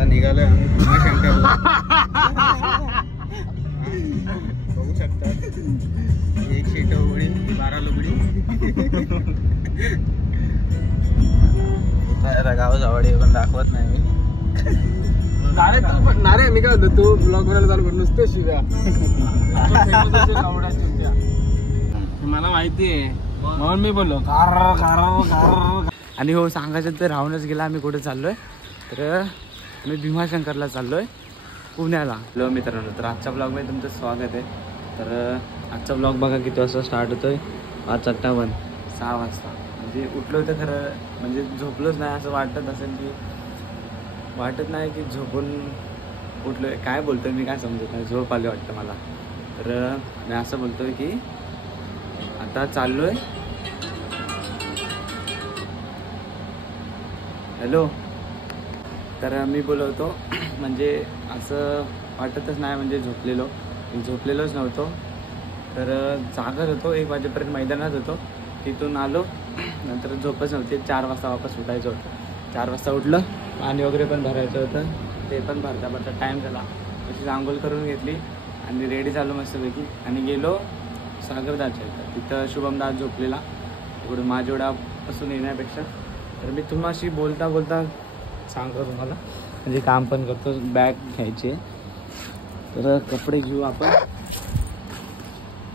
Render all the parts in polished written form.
आता निघालोय आम्ही भीमाशंकरला. बघू शकतात 1 शीट उघडी 12 लुगडी. गाव जावडी पण दाखवत नाही मी. नारे मी काय होतो तू ब्लॉग बनायला चालू कर नुसतं शिव्या. मला माहिती आहे म्हणून मी बोललो. आणि हो सांगायचं तर राहूनच गेला आम्ही कुठे चाललोय तर आम्ही भीमाशंकरला चाललोय पुण्याला. हॅलो मित्रांनो, तर आजच्या ब्लॉगमध्ये तुमचं स्वागत आहे. तर आजचा ब्लॉग बघा किती वाजता स्टार्ट होतोय. 5:58 6 वाजता. म्हणजे उठलो तर खरं म्हणजे झोपलोच नाही असं वाटत असेल की वाटत नाही की झोपून उठलोय. काय बोलतोय मी काय समजत नाही, झोप आली वाटतं मला. तर मी असं बोलतोय की आता चाललोय. हॅलो, तर मी बोलवतो म्हणजे असं वाटतच नाही म्हणजे झोपलेलोच नव्हतो. तर जागत होतो 1 वाजेपर्यंत मैदानात होतो. तिथून आलो नंतर झोपच नव्हती. 4 वाजता वापस उठायचं होतं. 4 वाजता उठलं, पाणी वगैरे पण भरायचं होतं. ते पण भरता टाईम झाला. तशीच आंघोळ करून घेतली आणि रेडी झालो मस्तपैकी आणि गेलो सागरदाच्या इथं. तिथं शुभमदास झोपलेला. इकडून माझेवडापासून येण्यापेक्षा तर मी तुम्हाशी बोलता बोलता सांगतो तुम्हाला म्हणजे काम पण करतो. बॅग घ्यायची तर कपडे घेऊ आपण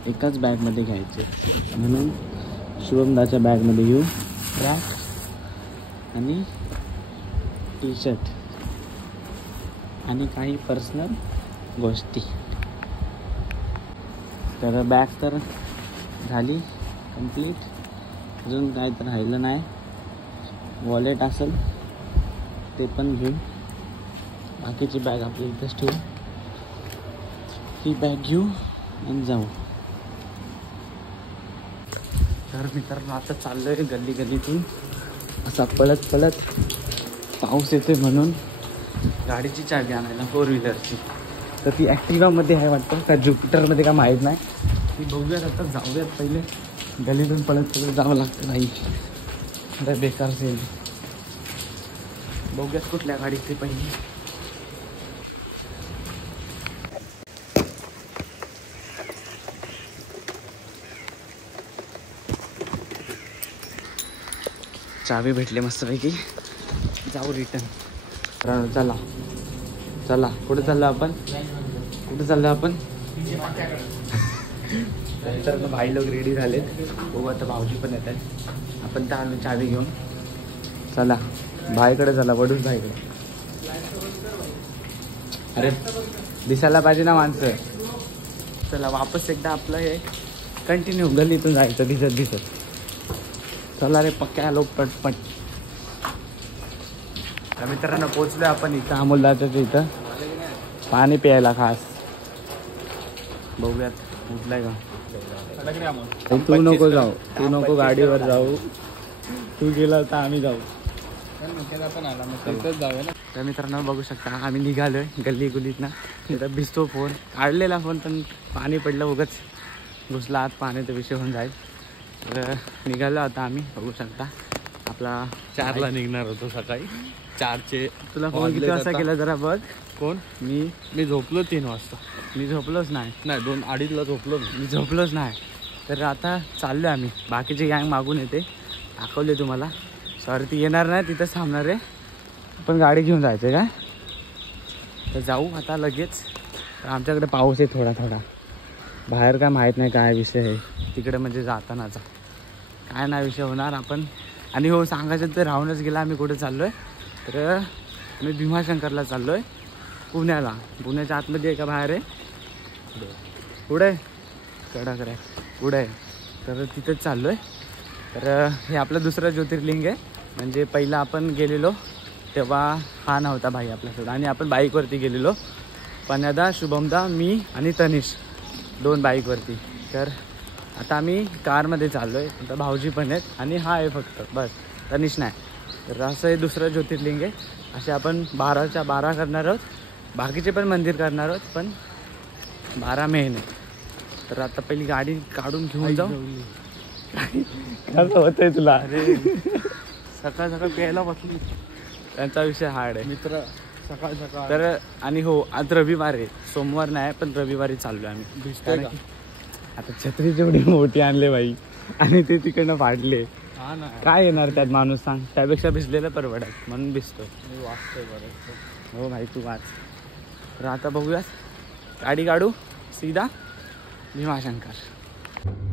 एकाच बॅगमध्ये घ्यायचे म्हणून शुभमदाच्या बॅगमध्ये घेऊ ट्रॅक आणि टी शर्ट आणि काही पर्सनल गोष्टी. तर बॅग तर झाली कंप्लीट. अजून काय तर राहिलं नाही. वॉलेट असेल ते पण घेऊ. बाकीची बॅग आपली इथंच ठेवू. ही बॅग घेऊ आणि जाऊ. तर मित्रांनो आता चाललोय गल्लीतून असा पळत पाऊस येतोय म्हणून गाडीची चावी आणायला 4 व्हीलरची. तर ती ॲक्टिवामध्ये आहे वाटतं का ज्युपिटरमध्ये का माहीत नाही. ती बघूयात आता. जाऊयात पहिले गल्लीतून पळत जावं लागतं. नाही अरे बेकार सेल. बघूयात कुठल्या गाडीत ते पहिले. चावी भेटले मस्तपैकी. जाऊ रिटर्न. चला कुठे चाललो आपण तर भाई लोक रेडी झालेत. बघू आता भाऊजी पण येत आहेत. आपण तर आलो चावी घेऊन. चला भाईकडे चला. वडूच भाईकडे. अरे दिसायला पाहिजे ना माणसं. चला वापस एकदा आपलं हे कंटिन्यू गल्लीतून जायचं दिसत. चला रे पक्क्या लोक पटपट. मित्रांनो पोचलोय आपण इथं अमोलदाच्या इथं पाणी प्यायला खास. बघूयात उठलाय का. तू नको गाडीवर जाऊ. तू गेला तर आम्ही जाऊ. तर मित्रांनो बघू शकता आम्ही निघालोय गल्लीत. तिथं भिजतो. फोन काढलेला फोन पण पाणी पडलं उगाच घुसला आत. पाण्याचा विषय होऊन जाईल. तर निघालो आता आम्ही. बघू शकता आपला 4ला निघणार होतो सकाळी. 4चे तुला फोन किती वाजता केला जरा बघ. कोण? मी झोपलो 3 वाजता. मी झोपलोच नाही. 2-2:30ला झोपलो मी झोपलोच नाही. तर आता चाललो आम्ही. बाकीची गँग मागून येते. दाखवले तुम्हाला. सॉरी ती येणार नाही तिथंच थांबणार आहे. आपण गाडी घेऊन जायचं काय. तर जाऊ आता लगेच. आमच्याकडे पाऊस आहे थोडा. बाहेर काय माहीत नाही काय विषय आहे तिकडे म्हणजे जातानाचा काय नाही विषय होणार आपण. आणि हो सांगायचं तर राहूनच गेला आम्ही कुठे चाललोय तर आम्ही भीमाशंकरला चाललोय पुण्याला. पुण्याच्या आतमध्ये आहे का बाहेर आहे. पुढे कडक रे पुढे आहे. तर तिथेच चाललोय. तर हे आपलं दुसरं ज्योतिर्लिंग आहे. म्हणजे पहिला आपण गेलेलो तेव्हा हा नव्हता भाई आपल्यासोबत. आणि आपण बाईकवरती गेलेलो. पण्यादा, शुभमदा, मी आणि तनिष 2 बाईकवरती. तर आता आम्ही कारमध्ये चाललो आहे. आता भाऊजी पण आहेत आणि हा आहे फक्त बस. तनिष नाही. तर असं हे दुसरं ज्योतिर्लिंग आहे. असे आपण 12च्या 12 करणार आहोत. बाकीचे पण मंदिर करणार आहोत पण 12 मेन आहे. तर आता पहिली गाडी काढून घेऊन जाऊ. कसं होतंय तुला. अरे सकाळ प्यायला बसली. त्यांचा विषय हार्ड आहे. मित्र सकाळ सकाळ. तर आणि हो आज रविवार आहे, सोमवार नाही पण रविवारी चाललोय आम्ही. भिजतोय का? आता छत्री जेवढी मोठी आणले बाई आणि ते तिकडनं फाडले, हा ना, काय येणार त्यात माणूस सांग. त्यापेक्षा भिजलेलं परवडत म्हणून भिजतोय. मी वाचतोय बरं. हो भाई तू वाच. तर आता बघूयात, गाडी काढू सीधा भीमाशंकर.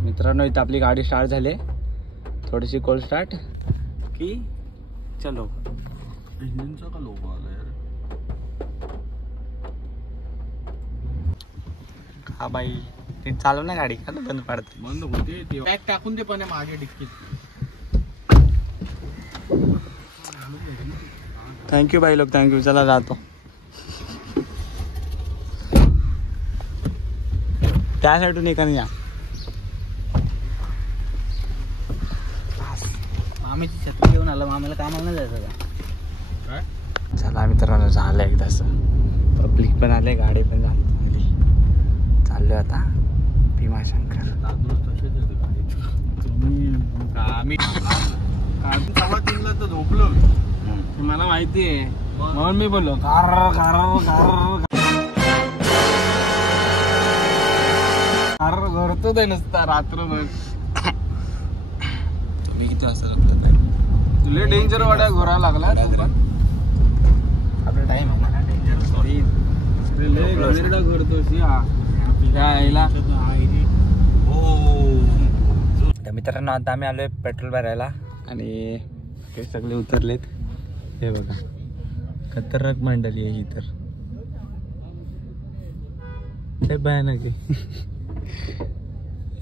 मित्रांनो इथं आपली गाडी स्टार्ट झाली, थोडीशी कोल्ड स्टार्ट की चलो. इंजिनचा का लोगो आला यार. हा बाई ते चालव ना गाडी, का बंद पडते. बंद होते ते. पॅक टाकून दे पण मागे डिक्कीत. थँक्यू बाई लोक, थँक्यू. चला जातो. त्या साईडून एका या. मामीची छत्री घेऊन आला, मामाला कामाला नाही जायचं का? काय? चला मित्रांनो झालं एकदाच. पब्लिक पण आले, गाडी पण झाली. चाललोय आता भीमाशंकर. आम्ही 3:15 तर झोपलो. मला माहिती आहे म्हणून मी बोललो कार घरतो ते नसता रात्रभर. तुम्ही किती वाजता झोपता? तुला डेंजर वाड्या घोरा लागला. आपला टाइम आहे घडतोस यायला. तर मित्रांनो आता आम्ही आलोय पेट्रोल भरायला आणि हे सगळे उतरलेत. हे बघा खतरनाक मंडळी आहे ही, तर लय भयानक आहे.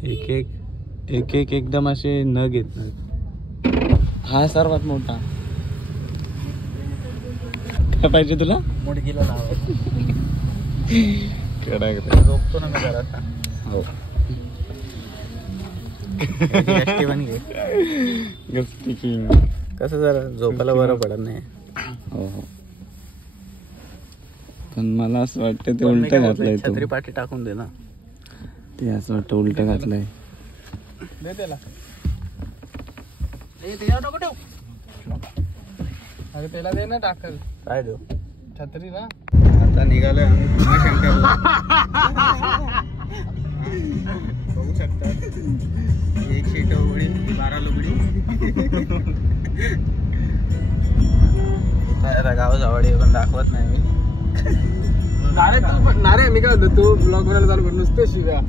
एक एक एकदम असे न घेत नाही. हा सर्वात मोठा. काय पाहिजे तुला? मुडकीला लावायचं. कडक झोपतो ना मी जरा. हो गस्ती किंग. कसं जरा झोपायला बरं पडत नाही. हो हो पण मला असं वाटतं ते उलट घातलंय. छत्री पाठी टाकून दे ना. ते असं वाटतं उलट घातलंय. दे त्याला. अरे त्याला दे ना टाकल. काय देऊ? छत्री ना. आता निघालोय आम्ही भीमाशंकरला. बघू शकतात 1 शीट उघडी 12 लुगडी. गाव जावडी पण दाखवत नाही मी. नारे मी काय होतो, तू ब्लॉग बनायला चालू कर नुसतं शिव्या.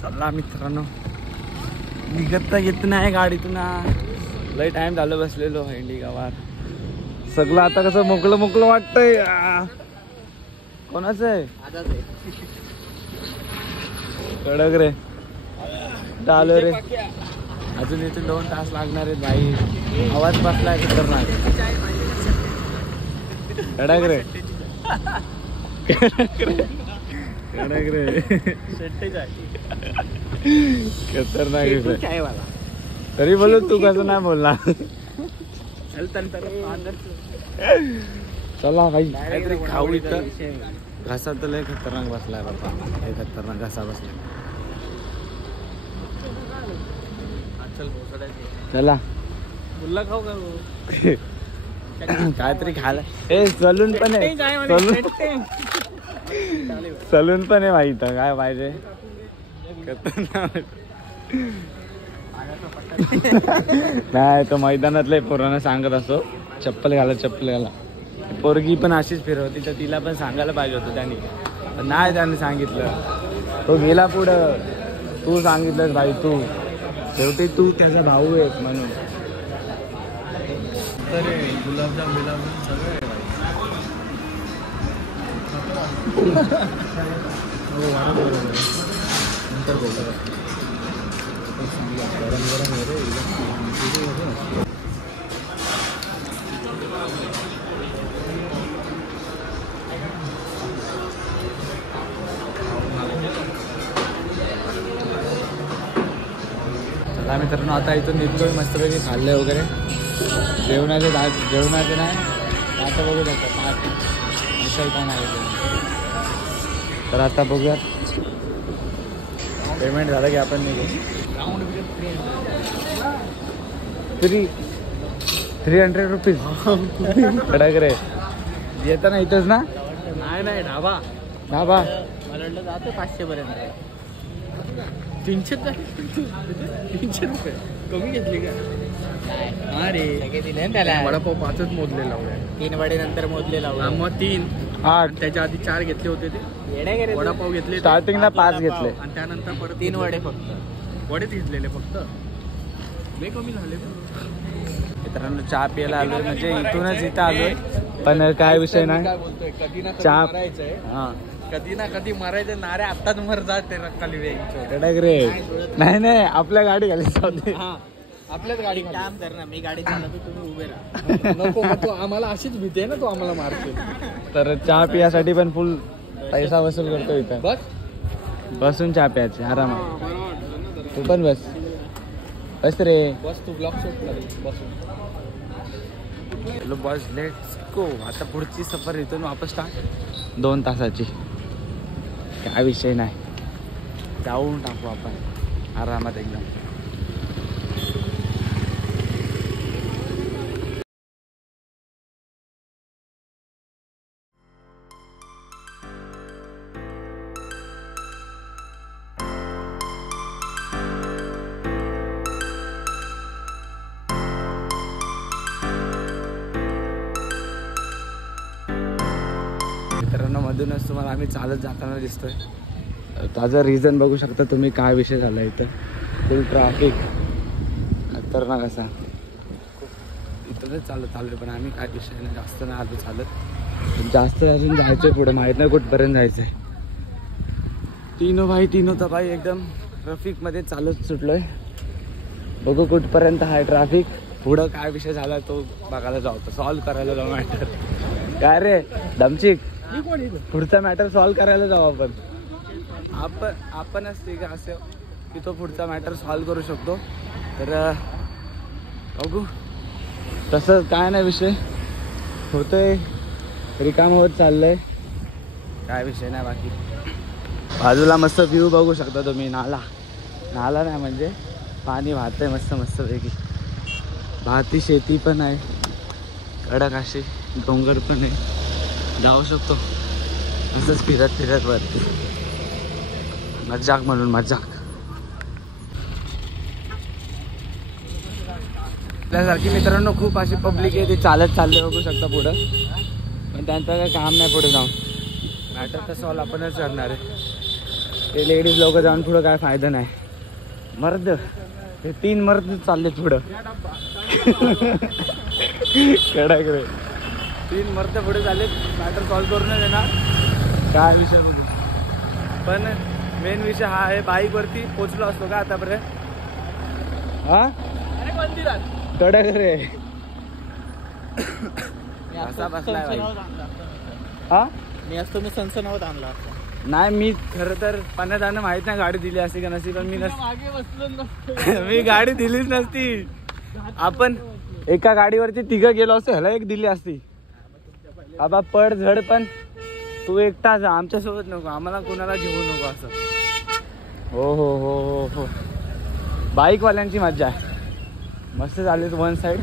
चला मित्रांनो निघत येत नाही गाडीतून. लय टाइम झालं बसलेलो हेंडी गावात. सगळं आता कसं मोकळं मोकळं वाटतंय. कोणाचं आहे? कडक रे आलो रे. अजून इथून 2 तास लागणार आहेत भाई. आवाज बसलाय खतरनाक. कडक रे कडक रे खतरनाक. तरी बोलू तू कसं नाही बोलणार. चला भाई काहीतरी खाऊ. इथं घसा तर लय खतरनाक बसलाय बाबा. लय खतरनाक घसा बसलाय. चला बुल्ला खाऊ का काहीतरी खायला. ए सलून पण आहे. सलून पण आहे भाई. इथं काय पाहिजे. खतरनाक. नाही तो मैदानातले पोरांना सांगत असतो चप्पल घाला चप्पल घाला. पोरगी पण अशीच फिरवती तर तिला पण सांगायला पाहिजे होतं त्यांनी. पण नाही त्याने सांगितलं. तो गेला पुढं. तू सांगितलंस भाई. तू शेवटी तू त्याचा भाऊ आहेस म्हणून. गुलाबजाम बिलाबजाम सगळं आहे चला मित्रांनो आता इथून निघतोय. मस्तपैकी खाल्लंय वगैरे. जेवणाचे नाही आता बघू शकता विषय काय नाही. तर आता बघूया पेमेंट झालं की आपण निघू. 300 रुपीज कडक रे. येताना इथंच ना. नाही ढाबा ढाबा मला वाटलं जाते 500 पर्यंत. 300 रुपये कमी घेतली का. हा रे दिले त्याला. वडापाव 5च मोजले लावले. 3 वडे नंतर मोजले लावले. मग 3 8 त्याच्या आधी 4 घेतले होते ते. वडापाव घेतले स्टार्टिंगला 5 घेतले आणि त्यानंतर परत 3 वडे फक्त. वडेच घेतलेले फक्त. लय कमी झाले. मित्रांनो चहा प्यायला आलोय म्हणजे इथूनच इथं आलोय. पण काय विषय नाही. कधी ना चहा मारायचंय. हा कधी ना कधी मारायचं. नारे आत्ताच मर जाते रक्काली वेळी. कडक रे. नाही आपल्या गाडी घाली जाते. आपल्याच गाडी काम कर ना. मी गाडी चालवतो तुम्ही उभे राहा. नको आम्हाला अशीच भीती आहे ना. तो आम्हाला मारतो. तर चहा पियासाठी पण फुल पैसा वसूल करतो इथं. बस बसून चहा प्यायचे आरामात. तू पण बस रे. बस तू ब्लॉक बसून. बस लेट्स गो. आता पुढची सफर इथून वापस स्टार्ट. 2 तासाची. काय विषय नाही. जाऊन टाकू आपण आरामात एकदम. मित्रांनो मधूनच तुम्हाला आम्ही चालत जाताना दिसतोय. त्याचा रिझन बघू शकता तुम्ही. काय विषय झाला इथं. फुल ट्रॅफिक खतरनाक असा. इथूनच चालत आलोय पण आम्ही काय विषय नाही. जास्त नाही आलो चालत. जास्त अजून जायचंय पुढे. माहित नाही कुठपर्यंत जायचंय. तीनो तर भाई एकदम ट्रॅफिकमध्ये चालत सुटलोय. बघू कुठपर्यंत आहे ट्रॅफिक. पुढं काय विषय झाला तो बघायला जाऊ. सॉल्व करायला जाऊ मॅटर. काय रे दमचिक. पुढचा मॅटर सॉल्व करायला जाऊ आपणच ठीक आहे असं की तो पुढचा मॅटर सॉल्व करू शकतो. तर बघू तसं काय नाही विषय. होतंय रिकाम होत चाललंय. काय विषय नाही बाकी. बाजूला मस्त व्ह्यू बघू शकता तुम्ही. नाला नाही म्हणजे पाणी वाहतंय मस्त पैकी. भाती शेती पण आहे. कडक अशी डोंगर पण आहे. जाऊ शकतो असंच फिरत वरती. मजाक म्हणून मजाक. आपल्यासारखी मित्रांनो खूप अशी पब्लिक आहे. ती चालत चालले बघू शकता पुढं. पण त्यांचं काही काम नाही पुढे जाऊन. मॅटर तर सॉल्व आपणच करणार आहे. ते लेडीज लोक जाऊन पुढं काय फायदा नाही. मर्द ते 3 मर्द चालले पुढं. कडक रे. 3 मर्द पुढे झाले. मॅटर सॉल्व करून देणार काय विषय. पण मेन विषय हा आहे, बाईक वरती पोहोचलो असतो का आतापर्यंत. हा कडक रे. असा बसलाय हा. मी असतो मी सनसनावत आणला असता. नाही मी खरं तर पाण्यात जाणं माहित नाही गाडी दिली असती का नसती, पण मी मागे बसलो मी गाडी दिलीच नसती. आपण एका गाडीवरती तिघं गेलो असतो, ह्याला एक दिली असती. बाबा पड झड पण तू एकटा जा, आमच्यासोबत नको, आम्हाला कोणाला घेऊ नको असं. हो हो हो हो हो. बाईकवाल्यांची मज्जा आहे. मस्त झाली वन साईड.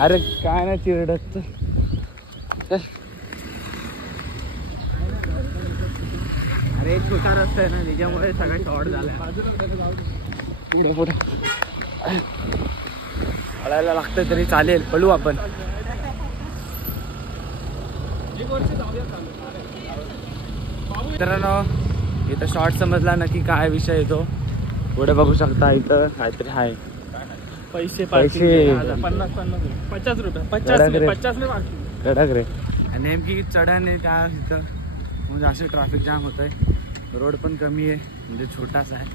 अरे काय नाही चिरडत. अरे एक छोटा रस्ता आहे ना, त्याच्यामुळे सगळा शॉर्ट झाला. पुढे पुढे पळायला लागतं तरी चालेल, पळू आपण. मित्रांनो इथं शॉर्ट समजला नक्की काय विषय येतो. पुढे बघू शकता इथं काहीतरी आहे. पैसे 50 रुपये 50 कडक रे. आणि नेमकी चढण आहे त्या इथं, म्हणजे असं ट्रॅफिक जाम होत आहे. रोड पण कमी आहे, म्हणजे छोटासा आहे,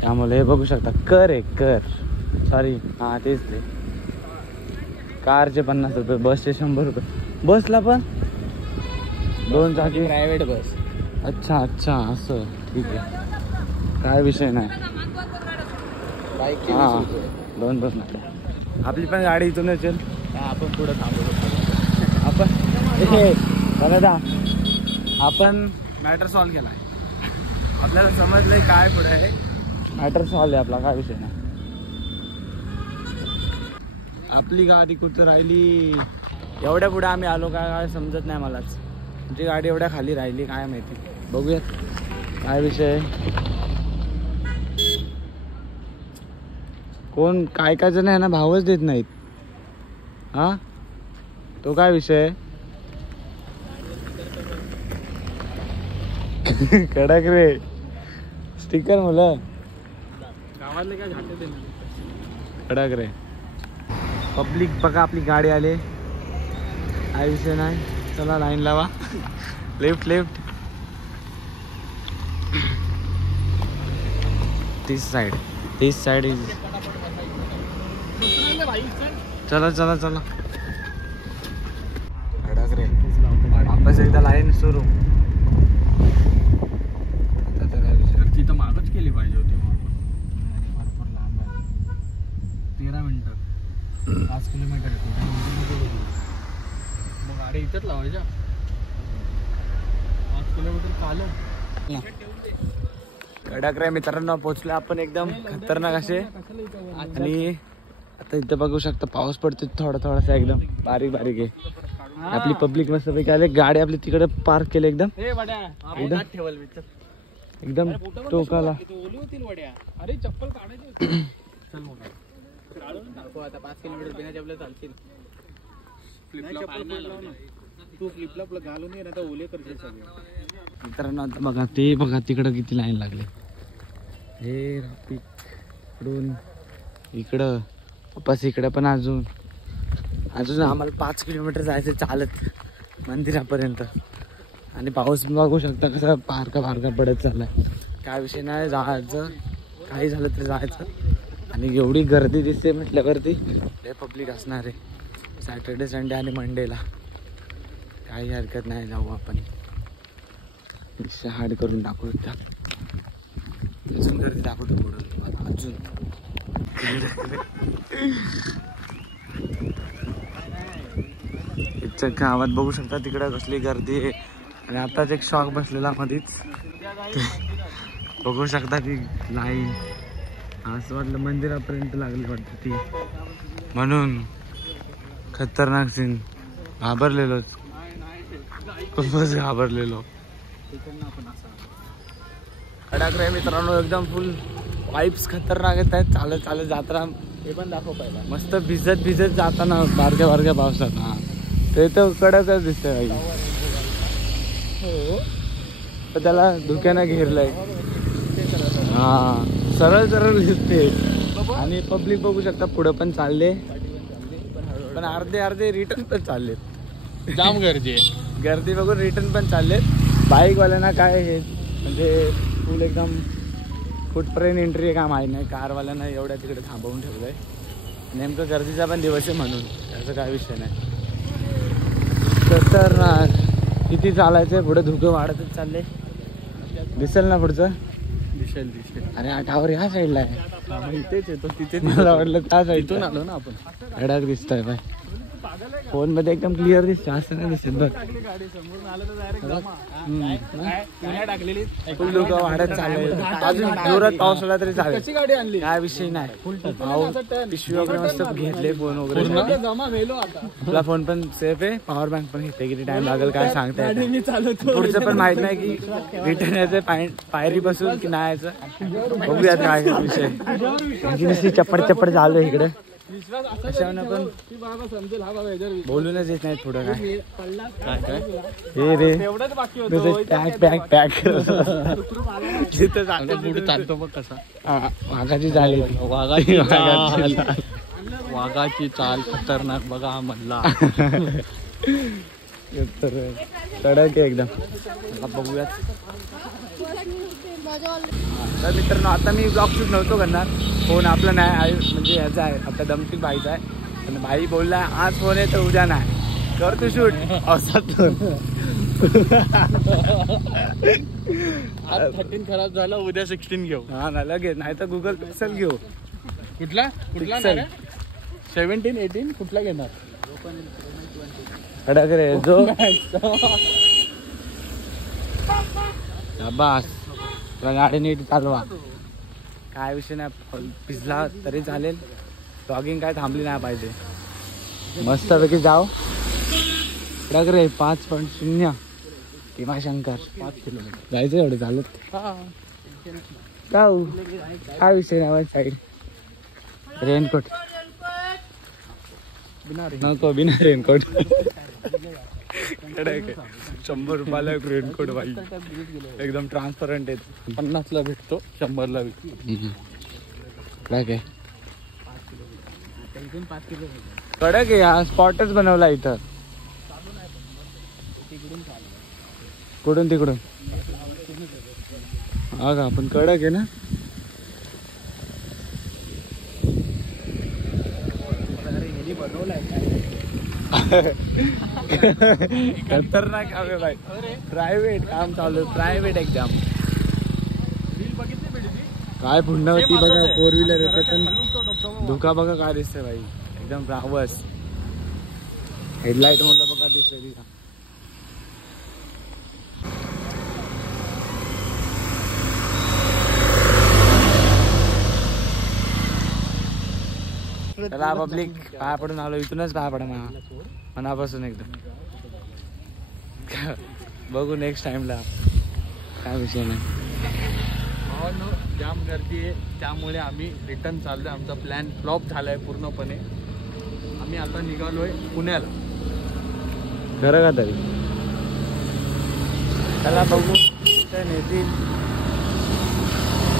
त्यामुळे हे बघू शकता. कर आहे कर, सॉरी हा तेच ते. कारचे 50 रुपये, बसचे 100 रुपये. बसला पण 2 चाकी प्रायव्हेट बस. अच्छा अच्छा असं ठीक आहे, काय विषय नाही. हा 2 आपली पण गाडी इथूनच येईल. आपण पुढे थांबू. आपण मॅटर सॉल्व केलाय, आपल्याला समजलंय काय पुढे आहे. मॅटर सॉल्व आहे आपला, काय विषय नाही. आपली गाडी कुठं राहिली. एवढ्या पुढे आम्ही आलो काय समजत नाही मलाच. तुमची गाडी एवढ्या खाली राहिली काय माहिती. बघूयात काय विषय. कोण काय काय जण आहे ना भावच देत नाहीत. हा तो काय विषय. कडक रे स्टिकर मुलं गावातले काय झाटे. कडक रे. पब्लिक बघा आपली गाडी आले, काय विषय नाही. चला लाईन लावा. Left left. तीस साइड इज. चला चला चला. कडक रे. वापस एकदा लाईन सुरू. तिथं मागच केली पाहिजे होती. भरपूर लांब आहे. 13 मिनिटं 5 किलोमीटर आहे. मग गाडी इथंच लावायच्या. 5 किलोमीटर चालू. कडक रे मित्रांनो, पोहोचलो आपण एकदम खतरनाक असे. आणि आता इथं बघू शकता पाऊस पडतो थोडा थोडासा, एकदम बारीक बारीक आहे. आपली पब्लिक मस्त पैकी आले. गाडी आपली तिकडे पार्क केली एकदम एकदम टोकाला. अरे चप्पल काढायची. चल मग आता 5 किलोमीटर बिना चपला चालशील. तू फ्लिपफ्लॉप घालून ये ना, तर ओले करशील सगळे. मित्रांनो आता बघा ते बघा तिकडं किती लाईन लागली. हे इकडून इकडं वापस इकडं पण अजून आम्हाला 5 किलोमीटर जायचं चालत मंदिरापर्यंत. आणि पाऊस बघू शकता कसं बारका पडत चाललाय. काय विषय नाही, जायचं काही झालं तरी जायचं. आणि एवढी गर्दी दिसते म्हटल्यावरती लय पब्लिक असणार आहे. सॅटर्डे संडे आणि मंडेला काही हरकत नाही, जाऊ आपण. रिक्षा हाड करून टाकू एकदा. अजून गर्दी दाखवतो पुढं अजून. गावात बघू शकता तिकडं कसली गर्दी आहे. आणि आताच एक शॉक बसलेला मध्येच, बघू शकता ती लाईन. असं वाटलं मंदिरापर्यंत लागली वाटतं ती, म्हणून खतरनाक सीन. घाबरलेलोच, खूपच घाबरलेलो. कडक रे मित्रांनो, एकदम फुल वाईब्स खतरनाक येत आहेत. चालत चालत जाताना हे पण दाखव पहिला. मस्त भिजत जाताना बारक्या पावसात. हा ते तर कडकच दिसतंय भाई. हो तर त्याला धुक्यानं घेरलंय. हा सरळ दिसते. आणि पब्लिक बघू शकता पुढं पण चालले, पण अर्धे रिटर्न पण चाललेत. जाम गर्दी बघून रिटर्न पण चाललेत. बाईकवाल्यांना काय हे म्हणजे फुल एकदम कुठपर्यंत एंट्री आहे का माहीत नाही. कारवाल्यांना एवढ्या तिकडे थांबवून ठेवलं आहे. नेमकं गर्दीचा पण दिवस आहे म्हणून त्याचा काय विषय नाही. तर किती चालायचं आहे पुढे धुकं वाढतच चालले. दिसेल ना पुढचं. दिसेल. अरे आठावर ह्या साईडला आहे. इथेच येतो तिथे. मला वाटलं त्या साईडून आलो ना आपण. अडाक दिसतोय बाय. फोन मध्ये एकदम क्लिअर दिसतो. असं नाही दिसत बघ. टाकलेली फुल लोक वाढत चालले. अजून जोरात पाऊस आला तरी चालेल. कशी गाडी आणली काय विषय नाही. पिशवी वगैरे मस्त घेतले फोन वगैरे. जमा मेलो आता. आपला फोन पण सेफ आहे. पॉवर बँक पण घेते. किती टाइम लागेल काय सांगता येत गाडी मी चालवतो. पुढचं पण माहित नाही की रिटर्न यायचं पायरी बसून की नाही यायचं. बघूयात काय विषय. नुसती चप्पड चालू आहे इकडे. अशानं पण समजेल. हा बाबा बोलूनच येत नाही थोडं काय. काय हे रे एवढंच बाकी होतं. पॅक जिथं जातो पुढे चालतो बघ कसा. वाघाची झाली. वाघाची चाल खतरनाक बघा हा मधला. तर कडक आहे एकदम. बघूयात. तर मित्रांनो आता मी ब्लॉग शूट नव्हतो करणार. फोन आपला नाही म्हणजे याचा आहे आपल्या दमतील भाईचा आहे. पण भाई बोलला आज फोन आहे तर उद्या नाही करतो शूट असातून. आज 13 खराब झाला उद्या 16 घेऊ. हा ना लगेच. नाही तर गुगल पिक्सल घेऊ. कुठला Pixel. 17 18 कुठला घेणार. कडक रे जो बास. तुला गाडी नीट चालवा. काय विषय नाही. भिजला तरी चालेल. ब्लॉगिंग काय थांबली नाही पाहिजे. मस्तपैकी जाऊ. कडक रे 5.0 भीमाशंकर 5 किलोमीटर जायचं एवढं चालत जाऊ. काय विषय नाही. साईड रेनकोट नको. बिना रेनकोट. कडक 100 रुपयाला एक रेनकोट भाई. एकदम ट्रान्सपरंट आहे. 50 ला भेटतो 100 ला विकतो. कडक आहे. कडक आहे. हा स्पॉटच बनवला इथं. कुठून तिकडून हा का. पण कडक आहे ना. खतरनाक काम आहे भाई. प्रायव्हेट काम चालू. प्रायव्हेट एक्झाम काय पुण्यवती बघा. 4 व्हीलर येते पण धोका बघा काय दिसतंय भाई. एकदम रावस. हेडलाईट म्हणलं बघा दिसतंय तिला. चला पब्लिक पाया पडून आलो. इथूनच पाया पडा मनापासून एकदम. बघू नेक्स्ट टाइमला. काय विषय नाही. जाम गर्दी आहे त्यामुळे आम्ही रिटर्न चाललोय. आमचा प्लॅन फ्लॉप झालाय पूर्णपणे. आम्ही आता निघालोय पुण्याला. खरं का तरी. चला बघू कुठे नेतील.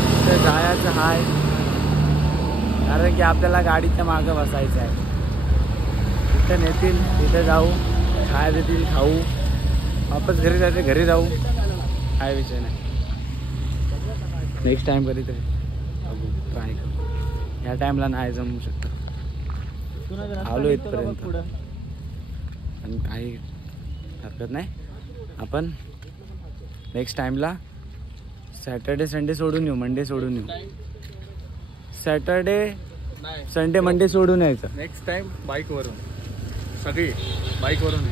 कुठे जायचं हाय. कारण की आपल्याला गाडीच्या मागं बसायचं आहे. तिथं नेतील तिथे जाऊ. खाय देतील खाऊ. वापस घरी जायचं घरी जाऊ. काय विषय नाही. नेक्स्ट टाइम कधीतरी बघू ट्राय करू. या टाइमला नाही जमू शकतं. आलो इथपर्यंत पण काही हरकत नाही. आपण नेक्स्ट टाइमला सॅटर्डे संडे सोडून येऊ. मंडे सोडून येऊ. सॅटर्डे संडे मंडे सोडून यायचं. नेक्स्ट टाइम बाईक वरून सगळी बाईक वरून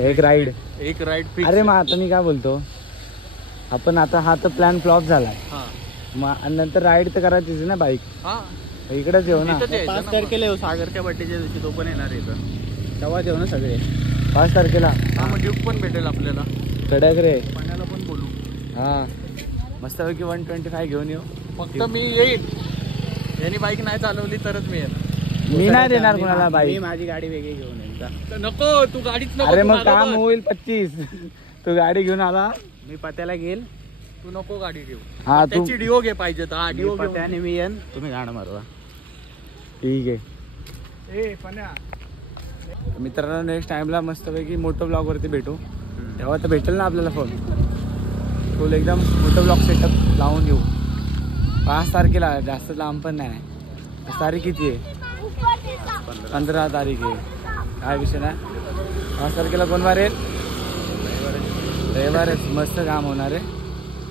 एक राईड. एक राईड. अरे मग आता मी काय बोलतो. आपण आता हा तर प्लॅन फ्लॉप झालाय. मग नंतर राईड तर करायचीच ना बाईक. इकडेच येऊ ना. 5 तारखेला येऊ. सागरच्या बड्डेच्या दिवशी तो पण येणार इथं. तेव्हा येऊ ना सगळे. 5 तारखेला. मग गिफ्ट पण भेटेल आपल्याला. कडक रे. पाण्याला पण बोलू. हा मस्तपैकी 125 घेऊन येऊ. फक्त मी येईल. यांनी बाईक नाही चालवली तरच मी येणार. मी नाही देणार कोणाला बाईक. मी माझी गाडी वेगळी घेऊन येईल. नको तू गाडीच नको. अरे मग काम होईल 25. तू गाडी घेऊन आला. मी पत्याला घेईल. तू नको गाडी घेऊ. हा तू त्याची डिओ घे पाहिजे तर. हा डिओ पत्याने मी येईन. तुम्ही गाणं मारवा. ठीक आहे. मित्रांनो नेक्स्ट टाइमला मस्तपैकी मोठं ब्लॉग वरती भेटू. तेव्हा तर भेटेल ना आपल्याला फोन. फुल एकदम मोठं ब्लॉक सेटअप लावून येऊ 5 तारखेला. जास्त लांब पण नाही. तारीख किती आहे? 15 तारीख आहे. काय विषय नाही. 5 तारखेला कोण वार आहे? रविवारच. मस्त काम होणार आहे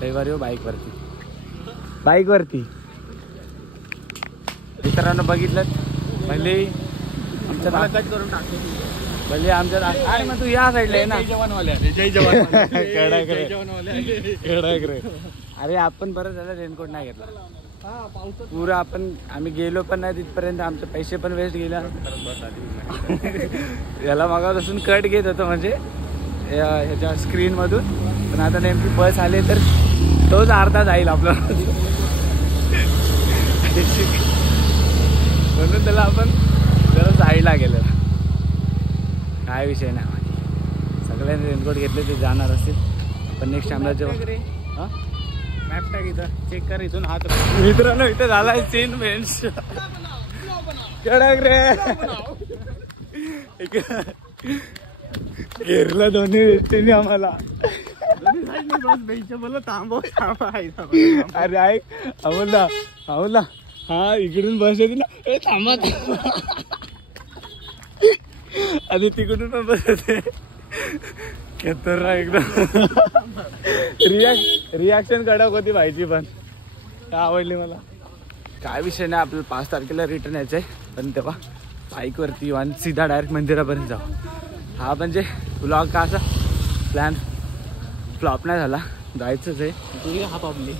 रविवारी हो. बाईकवरती मित्रांनो बघितलं भले आमच्या कट करून टाकतो. भले आमच्या अरे मग तू या साईडला आहे ना. जय जवान कडक रे. अरे आपण बरं झालं रेनकोट नाही घेतला. पुरं आम्ही गेलो पण नाही तिथपर्यंत. आमचे पैसे पण वेस्ट गेला. याला मागापासून कट घेत होतो म्हणजे ह्याच्या स्क्रीन मधून. पण आता नेमकी बस आले तर तोच अर्धा जाईल आपला. म्हणून त्याला आपण जरा साईडला गेलो. काय विषय नाही माझी. सगळ्यांनी रेनकोट घेतले ते जाणार असतील. पण नेक्स्ट टाइमला जेव्हा मॅप टाक इथं चेक कर इथून हात. मित्रांनो इथं झालाय सीन मेन्स. कडक रे. घेरला दोन्ही व्यक्तींनी आम्हाला. अरे ऐक आवडला हा इकडून बस येते ना. थांबा आणि तिकडून पण बस येते. खतरनाक एकदम. रिॲक्शन कडक होती व्हायची पण आवडली मला. काय विषय नाही. आपल्याला 5 तारखेला रिटर्न यायचंय. पण तेव्हा बाईकवरती आणि सीधा डायरेक्ट मंदिरापर्यंत जाऊ. हा म्हणजे ब्लॉग का असा प्लॅन फ्लॉप नाही झाला. जायचंच आहे. तुझी हा पावली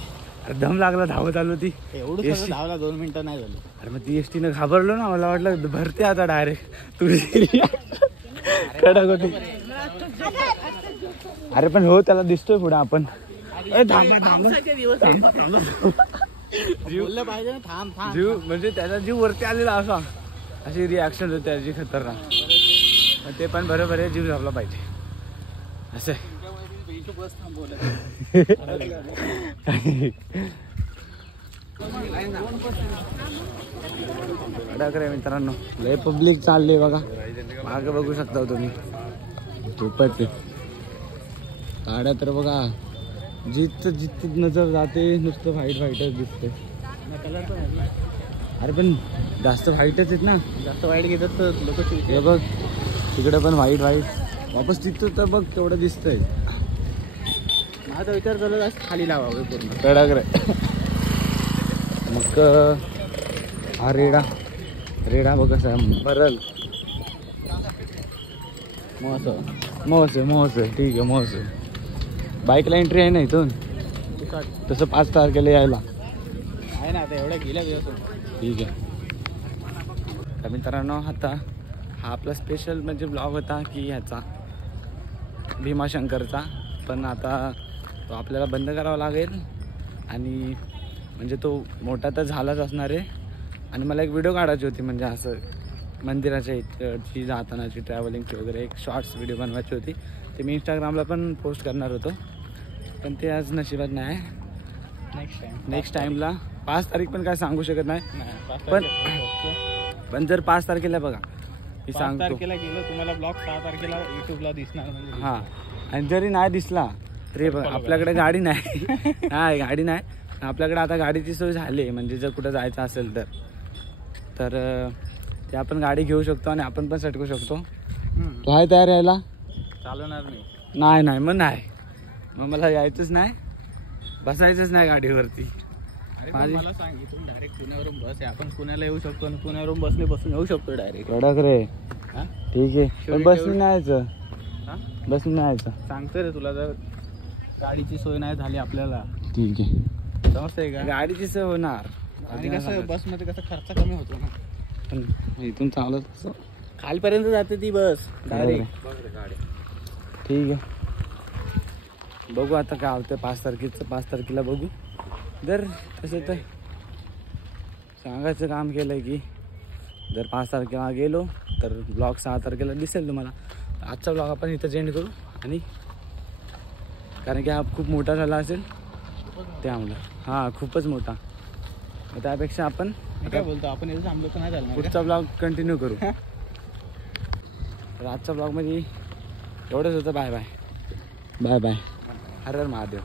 दम लागला. धावत आलो ती एवढं धावला 2 मिनिटं नाही झाली. अरे मग ती एसटीनं घाबरलो ना. मला वाटलं भरते आता डायरेक्ट. तुझी कडक होती. अरे पण हो त्याला दिसतोय पुढे आपण. जीव म्हणजे त्याचा जीव वरती आलेला असा. अशी रिॲक्शन होती त्याची खतरनाक. ते पण बरोबर आहे. जीव झाला पाहिजे असं. मित्रांनो लय पब्लिक चालले बघा. मागे बघू शकता तुम्ही. खूपच गाड्या तर बघा. जिथं नजर जाते नुसतं व्हाईटच दिसते. अरे पण जास्त व्हाईटच आहेत ना. जास्त व्हाईट घेतात तर लोक. बघ तिकडे पण व्हाईट वापस तिथं तर बघ तेवढं दिसतंय. माझा विचार झाला जास्त खाली लावावे पूर्ण कडक रे. मग हा रेडा बघ कसा भरल. मोहस ठीक आहे. मोहस बाईकला एंट्री आहे ना इथून. तसं 5 तारखेला यायला आहे ना. आता एवढ्या गेल्या दिवस ठीक आहे. तर मित्रांनो आता हा आपला स्पेशल म्हणजे ब्लॉग होता की ह्याचा भीमाशंकरचा. पण आता तो आपल्याला बंद करावा लागेल. आणि म्हणजे तो मोठा तर झालाच असणार आहे. आणि मला एक व्हिडिओ काढायची होती म्हणजे असं मंदिराच्या इकडची जातानाची ट्रॅव्हलिंगची वगैरे एक शॉर्ट्स व्हिडिओ बनवायची होती. ते मी इंस्टाग्रामला पण पोस्ट करणार होतो. पण ते आज नशिबात नाही. नेक्स्ट टाईमला 5 तारीख पण काय सांगू शकत नाही. पण जर 5 तारखेला बघा मी सांगतो 5 तारखेला गेलो तुम्हाला ब्लॉग 6 तारखेला युट्यूबला दिसणार. म्हणजे हां. आणि जरी नाही दिसला तरी आपल्याकडे गाडी नाही. नाही गाडी नाही. आपल्याकडे आता गाडीची सोय झाली. म्हणजे जर कुठं जायचं असेल तर ते आपण गाडी घेऊ शकतो आणि आपण पण सटकू शकतो. काय तयार यायला चालवणार नाही. मग नाही. मग मला यायचंच नाही. बसायचंच नाही गाडीवरती. मला सांग इथून डायरेक्ट पुण्यावरून बस आहे. आपण पुण्याला येऊ शकतो आणि पुण्यावरून बसून येऊ शकतो डायरेक्ट. कडक रे. ठीक आहे. पण बसनी नाही यायचं. बसनी नाही यायचं. सांगतो रे तुला. जर गाडीची सोय नाही झाली आपल्याला ठीक आहे. समजतंय का. गाडीची सोय होणार. आणि कसं बसमध्ये कसं खर्च कमी होतो ना. पण इथून चालत खालपर्यंत जाते ती बस डायरेक्ट. ठीक आहे. बघू आता काय होतं 5 तारखेला बघू. जर तसं तर सांगायचं काम केलं की जर 5 तारखेला गेलो तर ब्लॉग 6 तारखेला दिसेल तुम्हाला. आजचा ब्लॉग आपण इथं एंड करू. आणि कारण की हा खूप मोठा झाला असेल त्यामुळे. हां खूपच मोठा. त्यापेक्षा आपण काय बोलतो आपण इथं थांबलो तर नाही झालं. पुढचा ब्लॉग कंटिन्यू करू. तर आजच्या ब्लॉगमध्ये एवढंच होतं. Bye bye. हर हर महादेव.